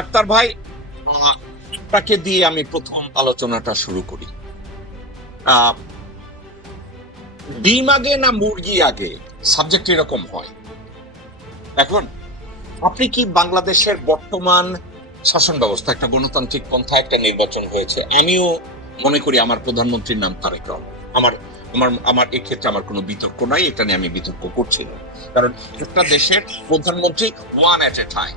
আক্তার ভাই, আপনাকে দিয়ে আমি প্রথম আলোচনাটা শুরু করি। আহ, ডিম আগে না মুরগি আগে, সাবজেক্ট এরকম হয়। এখন আপনি কি বাংলাদেশের বর্তমান শাসন ব্যবস্থা, একটা গণতান্ত্রিক পন্থা একটা নির্বাচন হয়েছে, আমিও মনে করি আমার প্রধানমন্ত্রীর নাম তারেক রহমান। আমার আমার আমার এক্ষেত্রে আমার কোনো বিতর্ক নাই, এটা নিয়ে আমি বিতর্ক করছি না। কারণ একটা দেশের প্রধানমন্ত্রী one at a time.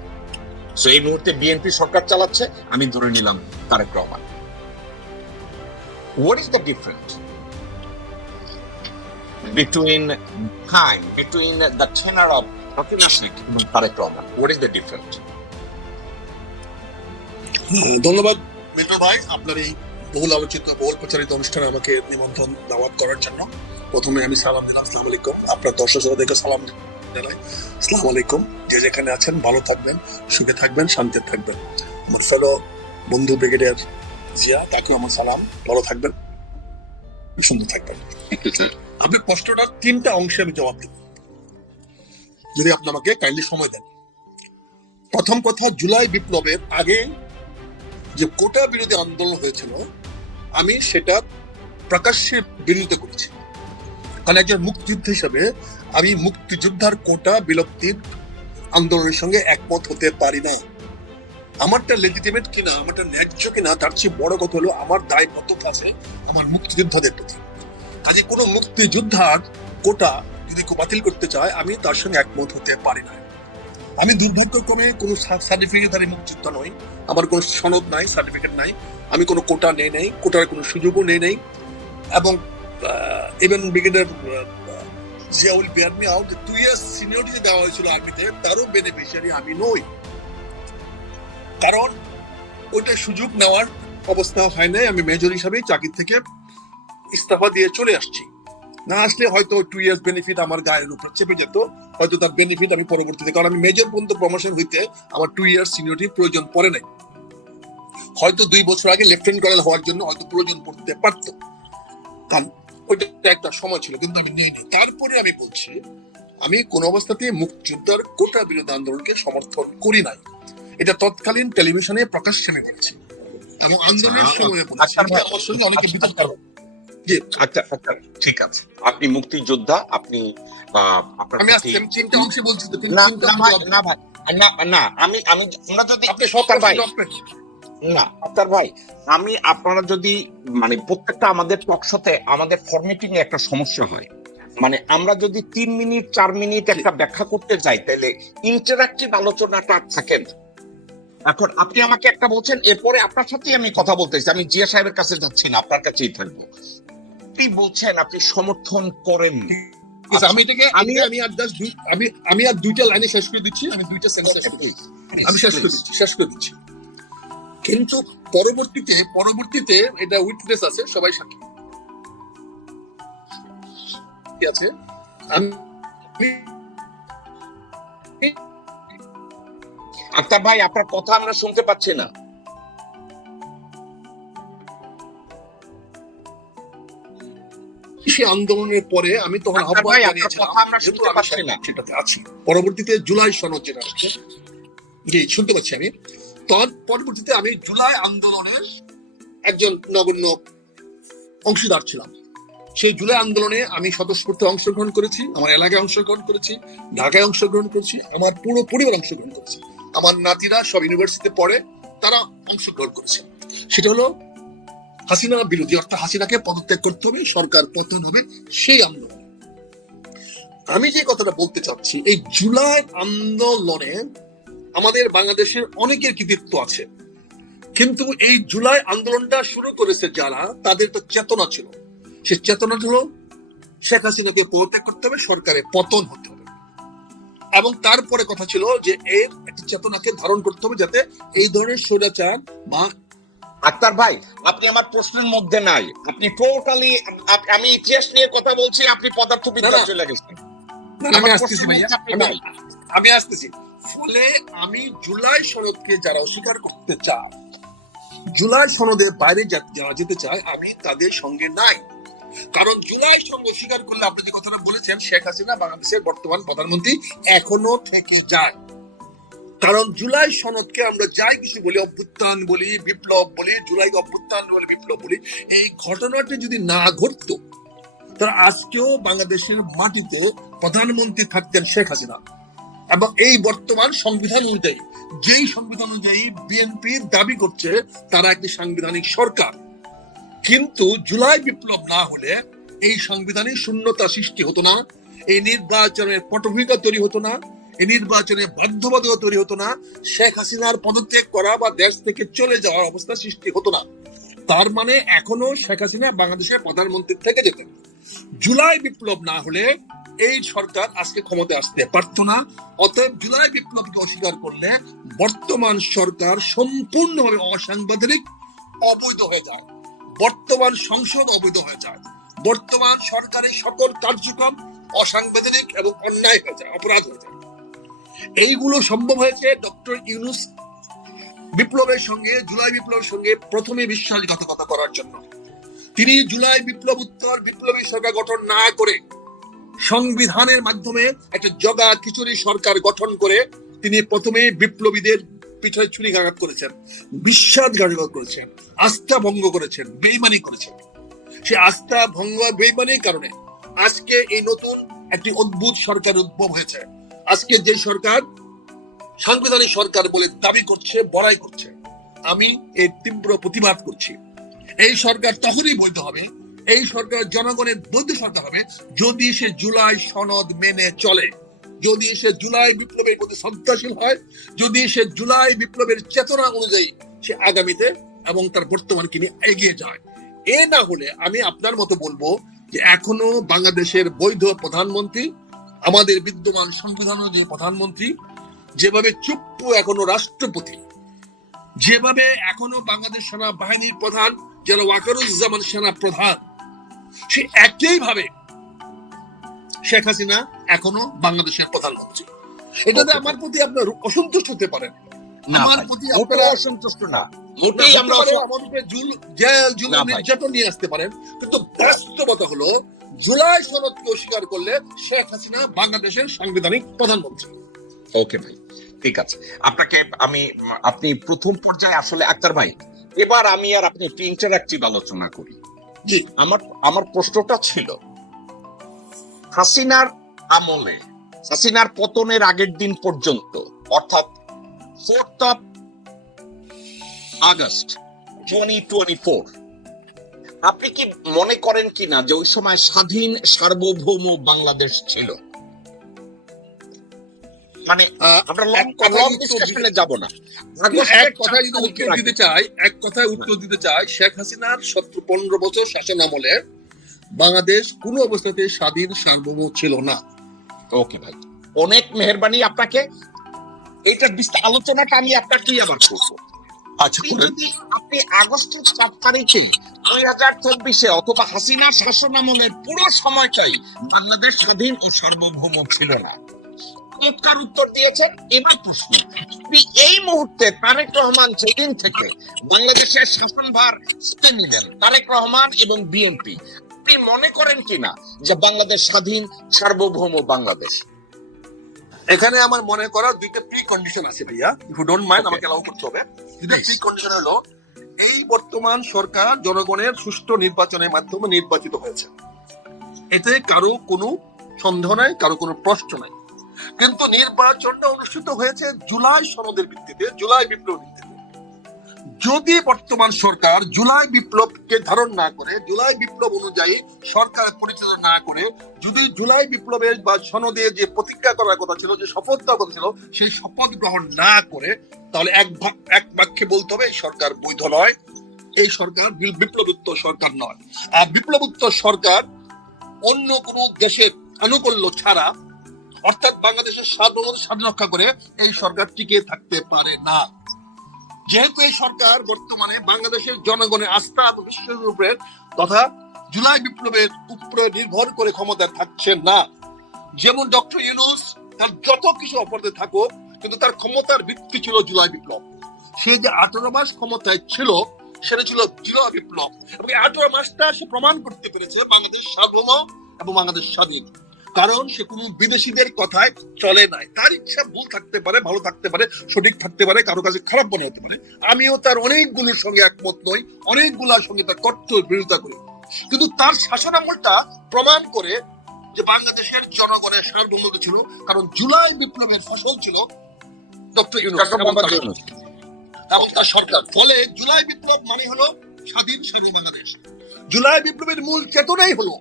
So এই মুহূর্তে বিএনপি সরকার চালাচ্ছে, আমি ধরে নিলাম Tarek Rahman. What is the difference between between the tenor of Hatina Sheikh এবং Tarek Rahman? What is the difference? ধন্যবাদ মিল্টন ভাই, আপনার এই বহুল আলোচিত বহুল প্রচারিত অনুষ্ঠানে আমাকে নিমন্ত্রণ দাওয়াত করার জন্য। প্রথমে আমি সালাম দিলাম, আসসালামু আলাইকুম। আপনার দর্শক শ্রোতাদেরকে সালাম জানাই, আসসালামু আলাইকুম। যে যেখানে আছেন ভালো থাকবেন, সুখে থাকবেন, শান্তিতে থাকবেন। আমার ফেলো বন্ধু ব্রিগেডিয়ার জিয়া, তাকেও আমার সালাম, ভালো থাকবেন, সুন্দর থাকবেন। আপনার প্রশ্নটার 3টা অংশে আমি জবাব দেব, যদি আপনি আমাকে কাইন্ডলি সময় দেন। প্রথম কথা, জুলাই বিপ্লবের আগে যে কোটা বিরোধী আন্দোলন হয়েছিল, আমি সেটা প্রকাশ্যে বিরোধিতা করেছি। কারণ একজন মুক্তিযোদ্ধা হিসাবে আমি মুক্তিযোদ্ধার কোটা বিলুপ্তির আন্দোলনের সঙ্গে একমত হতে পারি না। আমারটা লেজিটিমেট কিনা, আমারটা ন্যায্য কিনা, তার চেয়ে বড় কথা হলো আমার দায়বদ্ধতা আছে আমার মুক্তিযোদ্ধাদের প্রতি। কাজে কোনো মুক্তিযোদ্ধার কোটা যদি কেউ বাতিল করতে চায়, আমি তার সঙ্গে একমত হতে পারি না। আমি দুর্ভাগ্যক্রমে কোনো সার্টিফিকেটধারী মুক্তিযোদ্ধা নই, আমার কোনো সনদ নাই, সার্টিফিকেট নাই, আমি কোনো কোটা নেই নাই, কোটার কোনো সুযোগও নেই নাই। এবং even brigadier Ziaul bear me out 2 years seniority দেওয়া হয়েছিল আর্মিতে, তারও বেনিফিশিয়ারি আমি নই। কারণ ওইটা সুযোগ নেওয়ার অবস্থা হয় নাই। আমি মেজর হিসাবে চাকরি থেকে ইস্তফা দিয়ে চলে আসছি। না আসলে হয়তো 2 ইয়ার্স বেনিফিট আমার গায়ের উপর চেপে যেত, হয়তো তার বেনিফিট আমি পরবর্তীতে, কারণ আমি মেজর পর্যন্ত প্রমোশন হইতে আমার 2 ইয়ার্স সিনিয়রিটির প্রয়োজন পড়ে নাই। হয়তো 2 বছর আগে লেফটেন্যান্ট কর্নেল হওয়ার জন্য হয়তো প্রয়োজন পড়তে পারতো, কারণ ওইটা একটা সময় ছিল, কিন্তু আমি নিইনি। তারপরে আমি বলছি, আমি কোন অবস্থাতেই মুক্তিযোদ্ধার কোটা বিরোধী আন্দোলনকে সমর্থন করি নাই। এটা তৎকালীন টেলিভিশনে প্রকাশ্যে আমি বলেছি এবং আন্দোলনের সময় বলেছি। আমার সঙ্গে অনেকে বিতর্ক। আচ্ছা, ঠিক আছে, আপনি মুক্তিযোদ্ধা, আপনি আমি আজকে 3টা অংশে বলছি তো, না ভাই, না আমি আমরা যদি আপনি সরকার ভাই না আক্তার ভাই, আমি আপনারা যদি মানে প্রত্যেকটা আমাদের টকশোতে আমাদের ফরম্যাটিং এ একটা সমস্যা হয়, মানে আমরা যদি 3 মিনিট 4 মিনিট একটা ব্যাখ্যা করতে যাই, তাহলে ইন্টারঅ্যাক্টিভ আলোচনাটা থাকে না। এখন আপনি আমাকে একটা বলছেন, এরপরে আপনার সাথেই আমি কথা বলতেছি, আমি জিয়া সাহেবের কাছে যাচ্ছি না, আপনার কাছেই থাকবো। আপনি বলছেন আপনি সমর্থন করেন। আমি এটাকে আমি আর 2টা লাইনে শেষ করে দিচ্ছি, আমি 2টা সেন্টেন্স আমি শেষ করে দিচ্ছি। কিন্তু পরবর্তীতে এটা উইটনেস আছে, সবাই সাক্ষী আছে। আমি আক্তার ভাই, আপনার কথা আমরা শুনতে পাচ্ছি না। সেই আন্দোলনের পরে আমি তখন আহ্বান জানিয়েছিলাম, সেটাতে আছি। পরবর্তীতে জুলাই সনদ যেটা আছে, জি শুনতে পাচ্ছি আমি, তখন পরবর্তীতে আমি জুলাই আন্দোলনের একজন নগণ্য অংশীদার ছিলাম। সেই জুলাই আন্দোলনে আমি স্বতঃস্ফূর্ত অংশগ্রহণ করেছি, আমার এলাকায় অংশগ্রহণ করেছি, ঢাকায় অংশগ্রহণ করেছি, আমার পুরো পরিবার অংশগ্রহণ করেছি, আমার নাতিরা সব ইউনিভার্সিটিতে পড়ে, তারা অংশগ্রহণ করেছে। সেটা হলো হাসিনা বিরোধী, অর্থাৎ হাসিনাকে পদত্যাগ করতে হবে, সরকার পতন হবে, সেই আন্দোলন। আমি যে কথাটা বলতে চাচ্ছি, এই জুলাই আন্দোলনে আমাদের বাংলাদেশের অনেকের কৃতিত্ব আছে, কিন্তু এই জুলাই আন্দোলনটা শুরু করেছে যারা, তাদের তো চেতনা ছিল। সে চেতনা হলো শেখ হাসিনাকে পদত্যাগ করতে হবে, সরকারের পতন হতে হবে, এবং তারপরে কথা ছিল যে এর একটা চেতনাকে ধারণ করতে হবে যাতে এই ধরনের স্বৈরাচার বা। আক্তার ভাই, আপনি আমার প্রশ্নের মধ্যে নাই, আপনি টোটালি, আমি ইতিহাস নিয়ে কথা বলছি, আপনি পদার্থবিদ্যা চলে গেছেন। আমি আসতেছি। ফলে আমি জুলাই সনদকে যারা অস্বীকার করতে চায়, জুলাই সনদের বাইরে যারা যেতে চায়, আমি তাদের সঙ্গে নাই। কারণ জুলাই সনদ অস্বীকার করলে, আপনি যে কথাটা বলেছেন, শেখ হাসিনা বাংলাদেশের বর্তমান প্রধানমন্ত্রী এখনো থেকে যায়। কারণ জুলাই সনদকে আমরা যাই কিছু বলি, অভ্যুত্থান বলি, বিপ্লব বলি, জুলাই অভ্যুত্থান বলি, বিপ্লব বলি, এই ঘটনাটি যদি না ঘটতো তাহলে আজকেও বাংলাদেশের মাটিতে প্রধানমন্ত্রী থাকতেন শেখ হাসিনা। এবং এই বর্তমান সংবিধান অনুযায়ী, যেই সংবিধান অনুযায়ী বিএনপি দাবি করছে তারা একটি সাংবিধানিক সরকার, কিন্তু জুলাই বিপ্লব না হলে এই সংবিধানে শূন্যতা সৃষ্টি হতো না, এই নির্বাচনের পটভূমিকা তৈরি হতো না, এই নির্বাচনে বাধ্যবাধকতা তৈরি হতো না, শেখ হাসিনার পদত্যাগ করা বা দেশ থেকে চলে যাওয়ার অবস্থা সৃষ্টি হতো না। তার মানে এখনো শেখ হাসিনা বাংলাদেশের প্রধানমন্ত্রী থেকে যেতেন। জুলাই বিপ্লব না হলে এই সরকার আজকে ক্ষমতা আসতে পারতো না। অতএব জুলাই বিপ্লবকে অস্বীকার করলে বর্তমান সরকার সম্পূর্ণভাবে অসাংবিধানিক, অবৈধ হয়ে যায়। বর্তমান সংসদ অবৈধ হয়ে যায়। বর্তমান সরকারের সকল কার্যক্রম অসাংবিধানিক এবং অন্যায় হয়ে যায়, অপরাধ হয়ে যায়। এইগুলো সম্ভব হয়েছে ডক্টর ইউনূস বিপ্লবের সঙ্গে, জুলাই বিপ্লবের সঙ্গে প্রথমে বিশ্বাসঘাতকতা করার জন্য। তিনি জুলাই বিপ্লব উত্তর বিপ্লবী সরকার গঠন না করে সংবিধানের মাধ্যমে একটা জগা খিচুড়ি সরকার গঠন করে তিনি প্রথমে বিপ্লবীদের পিঠে ছুরিকাঘাত করেছেন, বিশ্বাসঘাতকতা করেছেন, আস্থা ভঙ্গ করেছেন, বেইমানি করেছেন। সে আস্থা ভঙ্গ বেইমানির কারণে আজকে এই নতুন একটি অদ্ভুত সরকার উদ্ভব হয়েছে। আজকে যে সরকার সাংবিধানিক সরকার বলে দাবি করছে, বড়াই করছে, আমি এর তীব্র প্রতিবাদ করছি। এই সরকার তখনই বৈধ হবে, এই সরকার জনগণের বৈধ সরকার হবে যদি সে জুলাই সনদ মেনে চলে, যদি সে জুলাই বিপ্লবের প্রতি শ্রদ্ধাশীল হয়, যদি সে জুলাই বিপ্লবের চেতনা অনুযায়ী সে আগামীতে এবং তার বর্তমানকে নিয়ে এগিয়ে যায়। এ না হলে আমি আপনার মতো বলবো যে এখনো বাংলাদেশের বৈধ প্রধানমন্ত্রী, আমাদের বিদ্যমান সংবিধান অনুযায়ী প্রধানমন্ত্রী, যেভাবে চুপ্পু এখনো রাষ্ট্রপতি, যেভাবে এখনো বাংলাদেশ সেনাবাহিনীর প্রধান যারা ওয়াকারুজ্জামান সেনা প্রধান, সে একইভাবে শেখ হাসিনা এখনো বাংলাদেশের প্রধানমন্ত্রী। এটাতে আমার প্রতি আপনার অসন্তুষ্ট হতে পারেন, আমার প্রতি আপনারা অসন্তুষ্ট না, মোটেই আমরা আমাদেরকে জেল জুলুম নির্যাতন নিয়ে আসতে পারেন, কিন্তু বাস্তবতা হলো জুলাই সনদকে অস্বীকার করলে শেখ হাসিনা বাংলাদেশের সাংবিধানিক প্রধানমন্ত্রী। ওকে ভাই, ঠিক আছে। আপনি প্রথম পর্যায়ে আসলে আক্তার ভাই, এবার আমি আর আপনি একটু ইন্টারঅ্যাক্টিভ আলোচনা করি। জি, আমার প্রশ্নটা ছিল, হাসিনার আমলে, হাসিনার পতনের আগের দিন পর্যন্ত, অর্থাৎ 4th of August 2024, আপনি কি মনে করেন কিনা যে ওই সময় স্বাধীন সার্বভৌম বাংলাদেশ ছিল? মানে আমরা লং ডিসকাশনে যাব না, এক কথায় উত্তর দিতে চাই, শেখ হাসিনার 15 বছর শাসন আমলে বাংলাদেশ কোনো অবস্থাতে স্বাধীন সার্বভৌম ছিল না। ওকে ভাই, অনেক মেহেরবানি আপনাকে। এইটার আলোচনাটা আমি আপনাকেই আবার করবো। আচ্ছা, আপনি আগস্টের 4 তারিখে 2024 অথবা হাসিনার শাসন আমলের পুরো সময়টাই বাংলাদেশ স্বাধীন ও সার্বভৌম ছিল না, চমৎকার উত্তর দিয়েছেন। এবার প্রশ্ন, আপনি এই মুহূর্তে তারেক রহমান যেদিন থেকে বাংলাদেশের শাসনভার হাতে নিলেন, তারেক রহমান এবং বিএনপি, আপনি মনে করেন কিনা যে বাংলাদেশ স্বাধীন সার্বভৌম বাংলাদেশ? এখানে আমার মনে করা দুইটা প্রি কন্ডিশন আছে ভাইয়া, ইফ ইউ ডোন্ট মাইন্ড আমাকে এলাও করতে হবে। দুইটা প্রি কন্ডিশন হলো, এই বর্তমান সরকার জনগণের সুষ্ঠু নির্বাচনের মাধ্যমে নির্বাচিত হয়েছে, এতে কারো কোনো সন্দেহ নাই, কারো কোনো প্রশ্ন নাই। কিন্তু নির্বাচনটা অনুষ্ঠিত হয়েছে জুলাই সনদের ভিত্তিতে, জুলাই বিপ্লবের ভিত্তিতে। যদি বর্তমান সরকার জুলাই বিপ্লবকে ধারণ না করে, জুলাই বিপ্লব অনুযায়ী সরকার পরিচালনা না করে, যদি জুলাই বিপ্লবের বা সনদে যে প্রতিজ্ঞা করার কথা ছিল, যে শপথ দেওয়ার কথা ছিল, সেই শপথ গ্রহণ না করে, তাহলে এক বাক্যে বলতে হবে এই সরকার বৈধ নয়, এই সরকার বিপ্লবোত্তর সরকার নয়। আর বিপ্লবোত্তর সরকার অন্য কোনো দেশের আনুকূল্য ছাড়া, অর্থাৎ বাংলাদেশের সার্বভৌমত্ব স্বাধীন রক্ষা করে, এই সরকার টিকে থাকতে পারে না। যেহেতু এই সরকার বর্তমানে বাংলাদেশের জনগণের আস্থা এবং বিশ্বাসের উপরে তথা জুলাই বিপ্লবের উপরে নির্ভর করে ক্ষমতায় থাকছেন না। যেমন ডক্টর ইউনূস তার যত কিছু অপরাধে থাকুক, কিন্তু তার ক্ষমতার ভিত্তি ছিল জুলাই বিপ্লব। সে যে 18 মাস ক্ষমতায় ছিল, সেটা ছিল জুলাই বিপ্লব, এবং 18 মাসটা সে প্রমাণ করতে পেরেছে বাংলাদেশ সার্বভৌম এবং বাংলাদেশ স্বাধীন। কারণ সে কোনো বিদেশিদের কথায় চলে নাই। তার ইচ্ছা ভুল থাকতে পারে, ভালো থাকতে পারে, সঠিক থাকতে পারে, কারো কাছে খারাপ মনে হতে পারে। আমিও তার অনেকগুলোর সঙ্গে একমত নই, অনেকগুলোর সঙ্গে তার কঠোর বিরোধিতা করি, কিন্তু তার শাসনামলটা প্রমাণ করে যে বাংলাদেশের জনগণের সার্বভৌমত্ব ছিল। কারণ জুলাই বিপ্লবের ফসল ছিল ডক্টর ইউনূস এবং তার সরকার। ফলে জুলাই বিপ্লব মানে হলো স্বাধীন বাংলাদেশ। জুলাই বিপ্লবের মূল চেতনাই হলো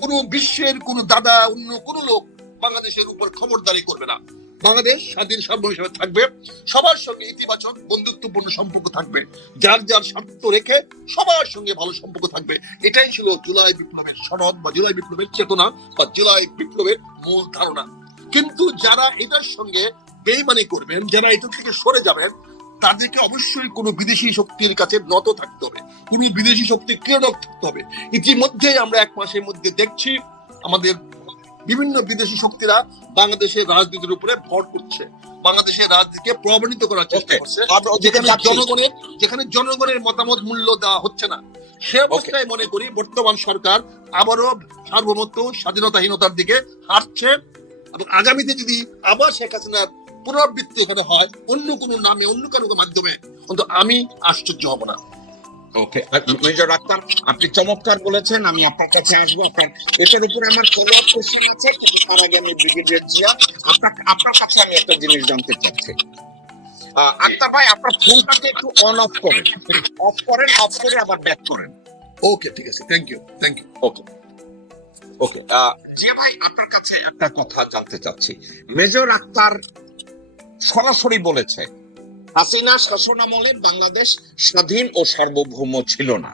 কোন বিশ্বের কোন দাদা অন্য কোন লোক বাংলাদেশের উপর খবরদারি করবে না। বাংলাদেশ স্বাধীন সার্বভৌম হিসেবে থাকবে, সবার সঙ্গে ইতিবাচক বন্ধুত্বপূর্ণ সম্পর্ক থাকবে, যার যার স্বার্থ রেখে সবার সঙ্গে ভালো সম্পর্ক থাকবে। এটাই ছিল জুলাই বিপ্লবের সনদ বা জুলাই বিপ্লবের চেতনা বা জুলাই বিপ্লবের মূল ধারণা। কিন্তু যারা এটার সঙ্গে বেইমানি করবেন, যারা এটা থেকে সরে যাবেন, তাদেরকে অবশ্যই কোনো বিদেশি শক্তির কাছে নত থাকতে হবে, কোনো বিদেশি শক্তির ক্রীড়ক থাকতে হবে। ইতিমধ্যে আমরা এক মাসের মধ্যে দেখছি আমাদের বিভিন্ন বিদেশি শক্তিরা বাংলাদেশের রাজনীতির উপরে ভর করছে, বাংলাদেশের রাজনীতিকে প্রভাবিত করার চেষ্টা করছে, যেখানে জনগণের মতামত মূল্য দেওয়া হচ্ছে না। সে অবস্থায় মনে করি বর্তমান সরকার আবারও সার্বভৌমত্ব স্বাধীনতাহীনতার দিকে হাঁটছে এবং আগামীতে যদি আবার শেখ হাসিনার পুনরাবৃত্তি এখানে হয় অন্য কোনো নামে, অন্য কারো মাধ্যমে, অন্তত আমি আশ্চর্য হব না। ওকে, মেজর আক্তার, আপনি চমৎকার বলেছেন। আমি আপনার কাছে আসবো, আপনার এটার উপরে আমার ফলোআপ কোশ্চেন আছে, কিন্তু তার আগে আমি ব্রিগেডিয়ার জিয়া আপনার কাছে আমি একটা জিনিস জানতে চাচ্ছি। আক্তার ভাই, আপনার ফোনটাকে একটু অন অফ করেন, অফ করে আবার ব্যাক করেন। ওকে, ঠিক আছে, থ্যাংক ইউ। ওকে ওকে, জিয়া ভাই, আপনার কাছে একটা কথা জানতে চাচ্ছি। মেজর আক্তার সরাসরি বলেছে হাসিনা শাসনামলে বাংলাদেশ স্বাধীন ও সার্বভৌম ছিল না।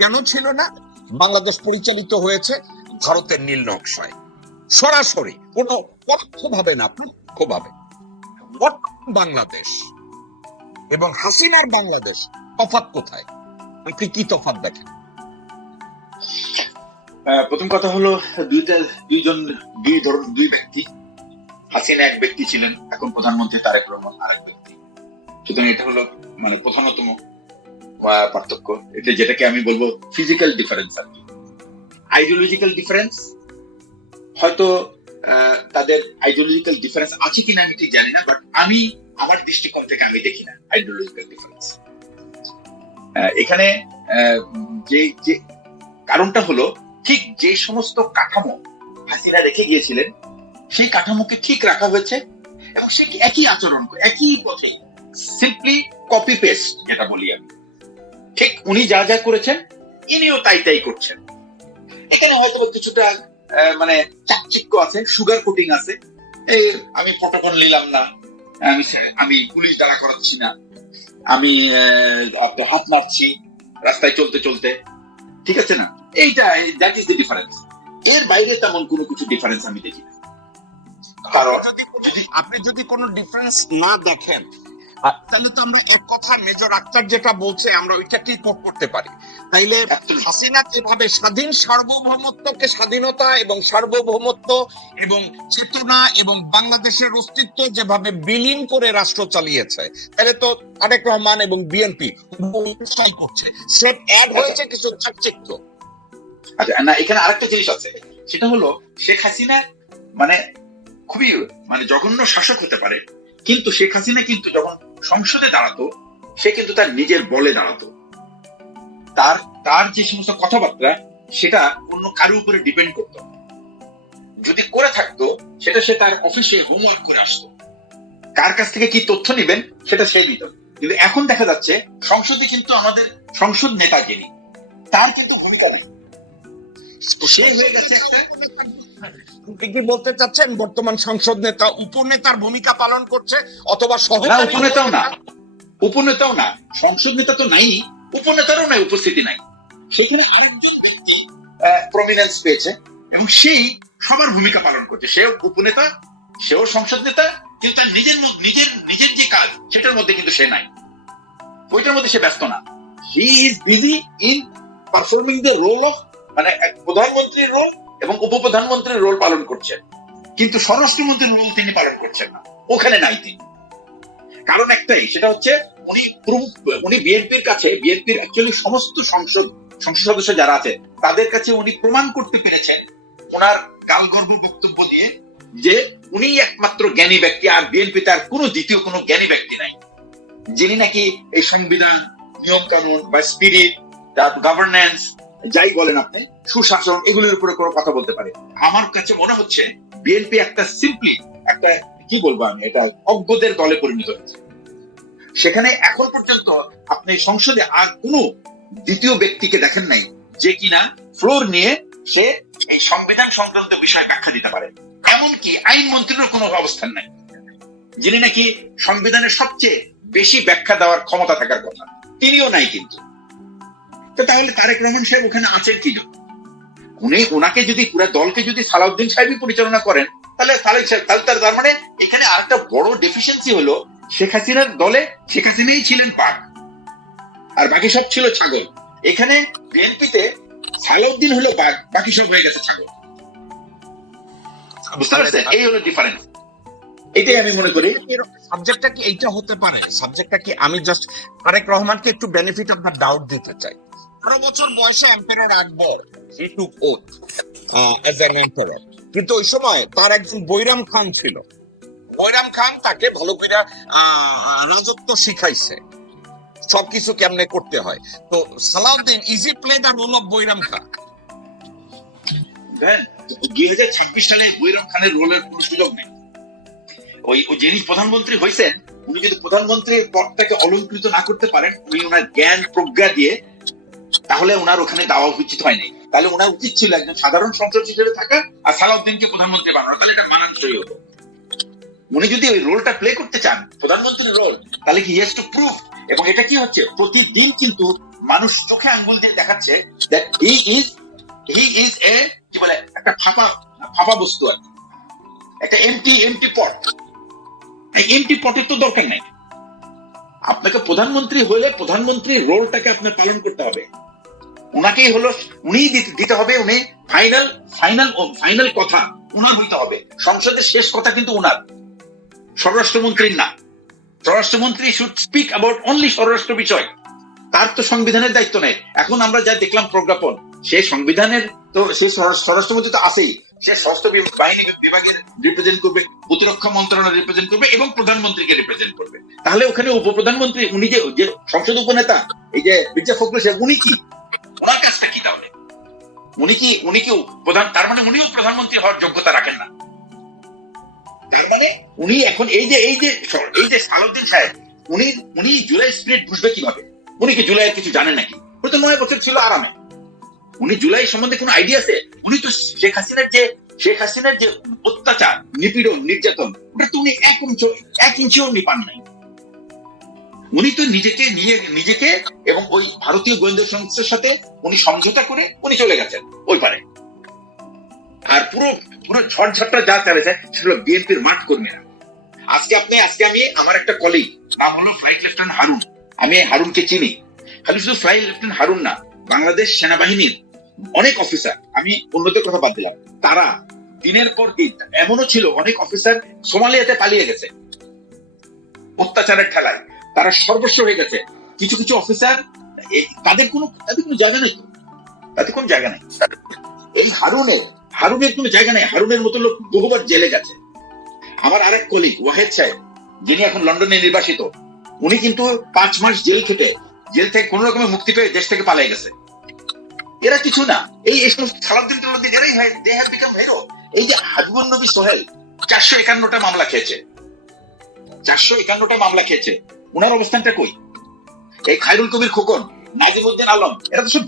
কেন ছিল না? বাংলাদেশ পরিচালিত হয়েছে ভারতের নীল নকশায়, সরাসরি, কোনো পরোক্ষ ভাবে না, প্রত্যক্ষ ভাবে। বাংলাদেশ এবং হাসিনার বাংলাদেশ তফাৎ কোথায়? আপনি কি তফাৎ দেখেন? প্রথম কথা হলো দুই ব্যক্তি। হাসিনা এক ব্যক্তি ছিলেন, এখন প্রধানমন্ত্রী তারেক রহমান আরেক ব্যক্তি। সুতরাং এটা হলো মানে প্রধানতম পার্থক্য, এটা যেটাকে আমি বলবো ফিজিক্যাল ডিফারেন্স আর কি। আইডিওলজিক্যাল ডিফারেন্স হয়তো তাদের আইডিওলজিক্যাল ডিফারেন্স আছে কিনা আমি ঠিক জানি না, বাট আমি আমার দৃষ্টিকোণ থেকে আমি দেখি না আইডিওলজিক্যাল ডিফারেন্স এখানে। যে কারণটা হলো ঠিক যে সমস্ত কাঠামো হাসিনা রেখে গিয়েছিলেন সেই কাঠামোকে ঠিক রাখা হয়েছে এবং সে একই আচরণ করে, একই পথে, সিম্পলি কপি পেস্ট যেটা বলি আমি। ঠিক উনি যা যা করেছেন ইনিও তাই করছেন। এখানে হয়তো কিছুটা মানে চাকচিক্য আছে, সুগার কোটিং আছে। আমি প্রটোকল নিলাম না, আমি পুলিশ দ্বারা করাচ্ছি না, আমি হাত মারছি রাস্তায় চলতে, ঠিক আছে না? এইটা দ্যাট ইজ দ্য ডিফারেন্স। এর বাইরে তেমন কোনো কিছু ডিফারেন্স আমি দেখি না। কারণ আপনি যদি কোনো ডিফারেন্স না দেখেন, তাহলে তো আমরা এক কথা মেজর আক্তার যেটা বলছে আমরা ওইটাকেই করতে পারি। তাইলে হাসিনা যেভাবে স্বাধীন সার্বভৌমত্বকে স্বাধীনতা এবং সার্বভৌমত্ব এবং চেতনা এবং বাংলাদেশের অস্তিত্ব যেভাবে বিলীন করে রাষ্ট্র চালিয়েছে, তাহলে তো তারেক রহমান এবং বিএনপি করছে, সেট অ্যাড হয়েছে কিছু চাকচিক্য। আচ্ছা, না, এখানে আরেকটা জিনিস আছে, সেটা হলো শেখ হাসিনা মানে খুবই মানে জঘন্য শাসক হতে পারে, কিন্তু শেখ হাসিনা কিন্তু যখন সংসদে দাঁড়াতো সে কিন্তু তার নিজের বলে দাঁড়াতো। তার যে সমস্ত কথাবার্তা সেটা অন্য কারোর উপরে ডিপেন্ড করতো। যদি করে থাকতো সেটা সে তার অফিসে হোমওয়ার্ক করে আসতো, কার কাছ থেকে কি তথ্য নেবেন সেটা সে দিত। কিন্তু এখন দেখা যাচ্ছে সংসদে কিন্তু আমাদের সংসদ নেতা যিনি, তার কিন্তু ভূমিকা নেই, সে হয়ে গেছে একটা। কি বলতে চাচ্ছেন বর্তমান সংসদ নেতা উপনেতার ভূমিকা পালন করছে, অথবা উপনেতাও না, সংসদ নেতা তো নাই, উপনেতারও নাই, উপস্থিতি নাই। সেখানে আরেকজন ব্যক্তি প্রমিনেন্স পেয়েছে এবং সেই সবার ভূমিকা পালন করছে। সেও উপনেতা, সেও সংসদ নেতা, কিন্তু তার নিজের যে কাজ সেটার মধ্যে কিন্তু সে নাই, ওইটার মধ্যে সে ব্যস্ত না। He is busy in performing the role of মানে প্রধানমন্ত্রীর রোল এবং উপপ্রধানমন্ত্রীর রোল পালন করছেন, কিন্তু স্বরাষ্ট্রমন্ত্রীর রোল তিনি পালন করছেন না, ওখানে নাই তিনি। কারণ একটাই, সেটা হচ্ছে উনি বিএনপির কাছে, বিএনপির অ্যাকচুয়ালি সমস্ত সংসদ সদস্য যারা আছে তাদের কাছে উনি প্রমাণ করতে পেরেছেন ওনার গালগর্ব বক্তব্য দিয়ে যে উনি একমাত্র জ্ঞানী ব্যক্তি, আর বিএনপি তার কোনো দ্বিতীয় কোনো জ্ঞানী ব্যক্তি নাই, যিনি নাকি এই সংবিধান, নিয়ম কানুন বা স্পিরিট, গভর্নেন্স, যাই বলেন আপনি, সুশাসন, এগুলোর উপরে কোনো কথা বলতে পারে। আমার কাছে মনে হচ্ছে বিএনপি একটা সিম্পলি একটা, কি বলবো আমি, এটা অজ্ঞদের দলে পরিণত হয়েছে। সেখানে এখন পর্যন্ত আপনি সংসদে আর কোনো দ্বিতীয় ব্যক্তিকে দেখেন নাই যে কিনা ফ্লোর নিয়ে সে এই সংবিধান সংক্রান্ত বিষয়ে ব্যাখ্যা দিতে পারে। এমনকি আইনমন্ত্রীরও কোনো অবস্থান নাই, যিনি নাকি সংবিধানের সবচেয়ে বেশি ব্যাখ্যা দেওয়ার ক্ষমতা থাকার কথা, তিনিও নাই। কিন্তু তো তাহলে তারেক রহমান সাহেব ওখানে আছেন কি জন্য? ওনাকে যদি পুরো দলকে যদি সালাউদ্দিন সাহেবই পরিচালনা করেন, তাহলে তার মানে এখানে আরেকটা বড় ডেফিসিয়েন্সি হলো, শেখ হাসিনার দলে শেখ হাসিনাই ছিলেন বাঘ আর বাকি সব ছিল ছাগল। এখানে বিএনপিতে সালাউদ্দিন হলো বাঘ, বাকি সব হয়ে গেছে ছাগল। বুঝতে পারছেন? এই হলো ডিফারেন্স। এটাই আমি মনে করি সাবজেক্টটা কি এইটা হতে পারে, সাবজেক্টটা কি, আমি জাস্ট তারেক রহমানকে একটু বেনিফিট অফ দ্য ডাউট দিতে চাই। 12 বছর বয়সে empire Akbar he took oath as an empire, কিন্তু ওই সময় তার একজন বৈরাম খান ছিল। বৈরাম খান তাকে ভালো করে রাজত্ব শিখাইছে, সবকিছু কেমনে করতে হয়। তো Salauddin is play the role of Bairam Khan. 2026 সালে বৈরাম খানের রোলের কোনো সুযোগ নেই। ওই যিনি প্রধানমন্ত্রী হয়েছেন, উনি যদি প্রধানমন্ত্রীর পদটাকে অলঙ্কৃত না করতে পারেন, উনি ওনার জ্ঞান প্রজ্ঞা দিয়ে, তাহলে ওনার ওখানে দেওয়া উচিত হয়নি। তাহলে ওনার উচিত ছিল একজন সাধারণ সংসদ হিসেবে থাকা আর সালাউদ্দিনকে প্রধানমন্ত্রী বানানো, তাহলে এটা মানানসই হতো। উনি যদি ওই রোলটা প্লে করতে চান, প্রধানমন্ত্রীর রোল, তাহলে কি হি হ্যাজ টু প্রুভ। এবং এটা কি হচ্ছে, প্রতিদিন কিন্তু মানুষ চোখে আঙ্গুল দিয়ে দেখাচ্ছে দ্যাট হি ইজ এ, কি বলে, একটা ফাঁপা বস্তু আর কি, একটা এমটি পট। এই এমটি পটের তো দরকার নাই। আপনাকে প্রধানমন্ত্রী হলে প্রধানমন্ত্রীর রোলটাকে আপনার পালন করতে হবে, ওনাকেই হলো উনিই দিতে হবে। উনি ফাইনাল কথা উনার হইতে হবে। সংসদের শেষ কথা কিন্তু উনার, স্বরাষ্ট্রমন্ত্রীর না। স্বরাষ্ট্রমন্ত্রী শুড স্পিক অ্যাবাউট অনলি স্বরাষ্ট্র বিষয়, তার তো সংবিধানের দায়িত্ব নেই। এখন আমরা যা দেখলাম প্রজ্ঞাপন, সে সংবিধানের তো সে স্বরাষ্ট্রমন্ত্রী তো আছেই, সে সশস্ত্র বাহিনী বিভাগের রিপ্রেজেন্ট করবে, প্রতিরক্ষা মন্ত্রণালয় রিপ্রেজেন্ট করবে এবং প্রধানমন্ত্রীকে রিপ্রেজেন্ট করবে। তাহলে ওখানে উপপ্রধানমন্ত্রী, উনি যে সংসদ উপনেতা, এই যে মির্জা ফখরুল সাহেব, উনি কি, ওনার কাজটা কি? তাহলে উনি কি প্রধান, তার মানে উনিও প্রধানমন্ত্রী হওয়ার যোগ্যতা রাখেন না। তার মানে উনি এখন এই যে সালাউদ্দিন সাহেব, উনি জুলাই স্পিরিট বুঝবে কিভাবে? উনি কি জুলাইয়ের কিছু জানেন নাকি? উনি তো 9 বছর ছিল আরামে, উনি জুলাই সম্বন্ধে কোনো আইডিয়া আছে? উনি তো শেখ হাসিনার যে অত্যাচার, নিপীড়ন, নির্যাতন, ওটা তো উনি এক ইঞ্চিও উনি পান নাই। উনি তো নিজেকে এবং ওই ভারতীয় গোয়েন্দা সংস্থার সাথে উনি সমঝোতা করে উনি চলে গেছেন ওই পারে। আর পুরো ঝড়ঝাপটা যা চলেছে সেগুলো বিএনপির মাঠ কর্মীরা। আজকে আমি, আমার একটা কলিগ, নাম হলো ফ্লাইট লেফটেন্যান্ট হারুন, আমি হারুনকে চিনি। খালি শুধু ফ্লাইট লেফটেন্যান্ট হারুন না, বাংলাদেশ সেনাবাহিনীর অনেক অফিসার, আমি অন্যদের কথা বাদ দিলাম, তারা দিনের পর দিন, এমনও ছিল অনেক অফিসার সোমালিয়াতে পালিয়ে গেছে অত্যাচারের ঠেলায়, তারা সর্বস্ব হয়ে গেছে। কিছু অফিসার, তাদের কোনো জায়গা নেই, তাদের কোনো জায়গা নেই। এই হারুনের কোনো জায়গা নেই। হারুনের মতো লোক বহুবার জেলে গেছে। আমার আরেক কলিগ ওয়াহেদ সাহেব, যিনি এখন লন্ডনে নির্বাসিত, উনি কিন্তু 5 মাস জেল খেটে, জেল থেকে কোন রকমের মুক্তি পেয়ে দেশ থেকে পালিয়ে গেছে। এরা কিছু না, এই সালাউদ্দিন এরাই হয়, দে হ্যাভ বিকাম হিরো। এই যে হাবিবুন নবী সোহেল 451টা মামলা খেয়েছে, 451টা মামলা খেয়েছে, উনার অবস্থানটা কই? এই খায়রুল কবির খোকন, নাজিমউদ্দিন আলম, এরা তো সব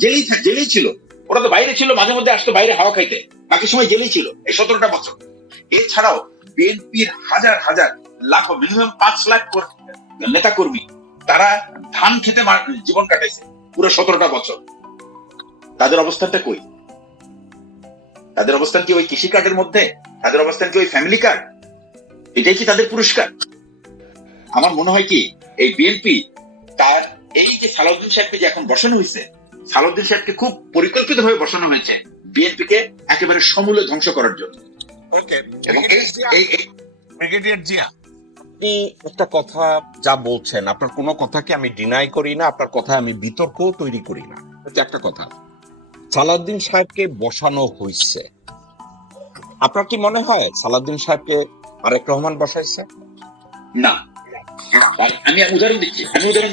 জেলেই ছিল। ওরা তো বাইরে ছিল, মাঝে মধ্যে আসতো বাইরে হাওয়া খাইতে, বাকি সময় জেলেই ছিল এই 17টা বছর। এছাড়াও বিএনপির হাজার লাখ, মিনিমাম 5 লাখ নেতা কর্মী, তারা ধান খেতে জীবন কাটাইছে পুরো 17টা বছর। তাদের অবস্থানটা কই? তাদের অবস্থান কি ওই কৃষি কার্ডের মধ্যে? তাদের অবস্থান কি ওই ফ্যামিলি কার্ড? এটাই কি তাদের পুরস্কার? আমার মনে হয় কি, এই বিএনপি তার এই যে সালাউদ্দিন সাহেবকে যে এখন বসানো হয়েছে, সালাউদ্দিন সাহেবকে খুব পরিকল্পিতভাবে বসানো হয়েছে বিএনপিকে একেবারে সমূলে ধ্বংস করার জন্য। ওকে, এবং ব্রিগেডিয়ার জিয়া, আপনি একটা কথা যা বলছেন, আপনার কোনো কথাকে আমি ডিনাই করি না, আপনার কথা আমি বিতর্ক তৈরি করি না। একটা কথা, সালাউদ্দিন সাহেবকে বসানো হয়েছে, আপনার কি মনে হয় সালাউদ্দিন সাহেবকে তারেক রহমান বসাইছে? না, আমি উদাহরণ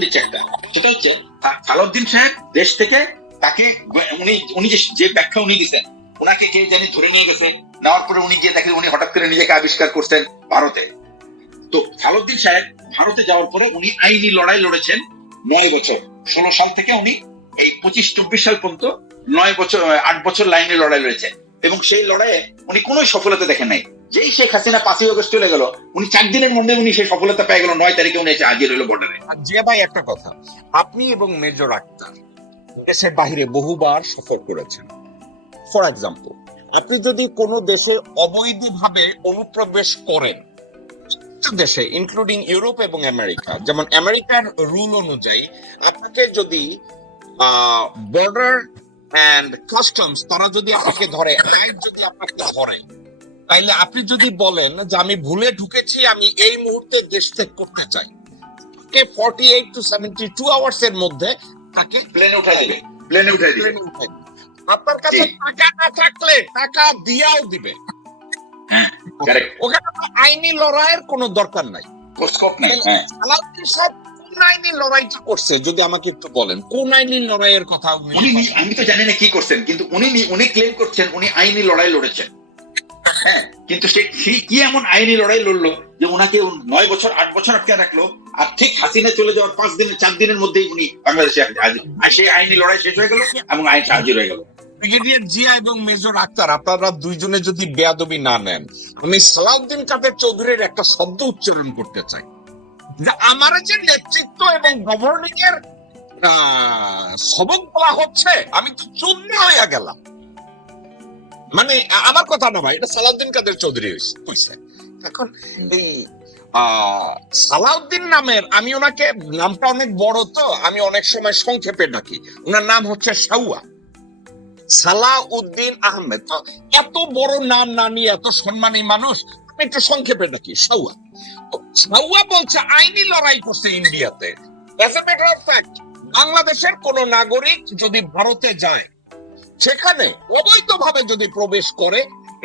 দিচ্ছি একটা, সেটা হচ্ছে সালাউদ্দিন সাহেব দেশ থেকে তাকে উনি যে ব্যাখ্যা উনি দিচ্ছেন, ওনাকে কে জানি ধরে নিয়ে গেছে, নেওয়ার পরে উনি গিয়ে দেখেন উনি হঠাৎ করে নিজেকে আবিষ্কার করছেন ভারতে। তো সালাউদ্দিন সাহেব ভারতে যাওয়ার পরে উনি আইনি লড়াই লড়েছেন 9 বছর, 16 সাল থেকে উনি এই 25-24 সাল পর্যন্ত 8 বছর লাইনে লড়াই লড়েছেন, এবং সেই লড়াইয়ে উনি কোনো সফলতা দেখেন নাই। যেই শেখ হাসিনা 5ই আগস্ট চলে গেল, উনি 4 দিনের মধ্যে উনি সেই সফলতা পেয়ে গেল, 9 তারিখে উনি এসে হাজির হলো বর্ডারে। আর জিয়া ভাই, একটা কথা, আপনি এবং মেজর আক্তার দেশের বাইরে বহুবার সফর করেছেন। ফর এক্সাম্পল, আপনি যদি কোনো দেশে অবৈধভাবে অনুপ্রবেশ করেন, দেশে ইনক্লুডিং ইউরোপ এবং আমেরিকা, যেমন আমেরিকার রুল অনুযায়ী আপনাকে যদি বর্ডার এন্ড কাস্টমস তারা যদি আপনাকে ধরে, আইন যদি আপনাকে ধরে, তাইলে আপনি যদি বলেন যে আমি ভুলে ঢুকেছি, আমি এই মুহূর্তে দেশ ত্যাগ করতে চাই, 48 to 72 আওয়ার্স এর মধ্যে তাকে প্লেনে উঠাই দিবে। আপনার কাছে টাকা না থাকলে টাকা দিয়াও দিবে। ওখানে আইনি লড়াইয়ের কোনো দরকার নাই। সালাউদ্দিন সাহেব কোন আইনি লড়াইটা করছে যদি আমাকে একটু বলেন, কোন আইনি লড়াইয়ের কথা? আমি তো জানি না কি করছেন, কিন্তু উনি ক্লেম করছেন উনি আইনি লড়াই লড়েছেন। হ্যাঁ, কিন্তু সে কি এমন আইনি লড়াই লড়লো যে ওনাকে 9 বছর 8 বছর আটকে রাখলো, আর ঠিক হাসিনা চলে যাওয়ার 4 দিনের মধ্যেই উনি বাংলাদেশে সেই আইনি লড়াই শেষ হয়ে গেল এবং আইন হাজির হয়ে গেল। ব্রিগেডিয়ার জিয়া এবং মেজর আক্তার, আপনারা দুইজনে যদি বেয়াদবি না নেন, আমি সালাউদ্দিন কাদের চৌধুরীর একটা শব্দ উচ্চারণ করতে চাই, যে আমার যে নেতৃত্ব এবং গভর্নিং এর সবক বলা হচ্ছে, আমি তো চূর্ণ হইয়া গেলাম। মানে আমার কথা না ভাই, এটা সালাউদ্দিন কাদের চৌধুরী কইছে। এখন এই সালাউদ্দিন নামের, আমি ওনাকে, নামটা অনেক বড় তো আমি অনেক সময় সংক্ষেপে ডাকি, ওনার নাম হচ্ছে সাউয়া, সালাউদ্দিন আহমেদ। তো এত বড় নাম না নিয়ে, এত সম্মানী মানুষ, আমি একটু সংক্ষেপে ডাকি সাউয়া। সাউয়া বলছে আইনি লড়াই করছে ইন্ডিয়াতে। As a matter of fact, বাংলাদেশের কোন নাগরিক যদি ভারতে যায়, সেখানে অবৈধভাবে যদি প্রবেশ করে,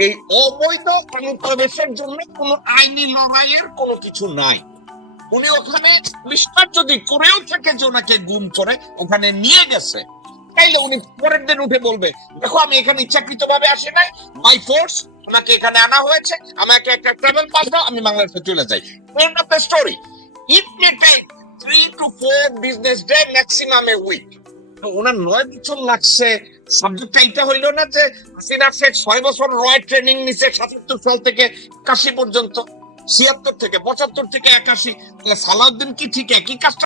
এই অবৈধ অনুপ্রবেশের জন্য কোনো আইনি লড়াইয়ের কোনো কিছু নাই। উনি ওখানে আবিষ্কার যদি করেও থাকে যে ওনাকে গুম করে ওখানে নিয়ে গেছে, তাইলে উনি পরের দিন উঠে বলবে, দেখো আমি এখানে ইচ্ছাকৃত ভাবে আসি নাই, বাই ফোর্স আমাকে এখানে আনা হয়েছে, আমাকে একটা ট্রাভেল পাস দাও, আমি বাংলাদেশে চলে যাই। End of the story. It may take 3 to 4 business day, maximum a week. ওনার 9 বছর লাগছে। সাবজেক্টটা এটা হইলো না যে হাসিনা শেখ 6 বছর রয় ট্রেনিং নিছে 77 সাল থেকে 81 পর্যন্ত, 76 থেকে 75 থেকে 81। সালাউদ্দিন কি ঠিক একই কাজটা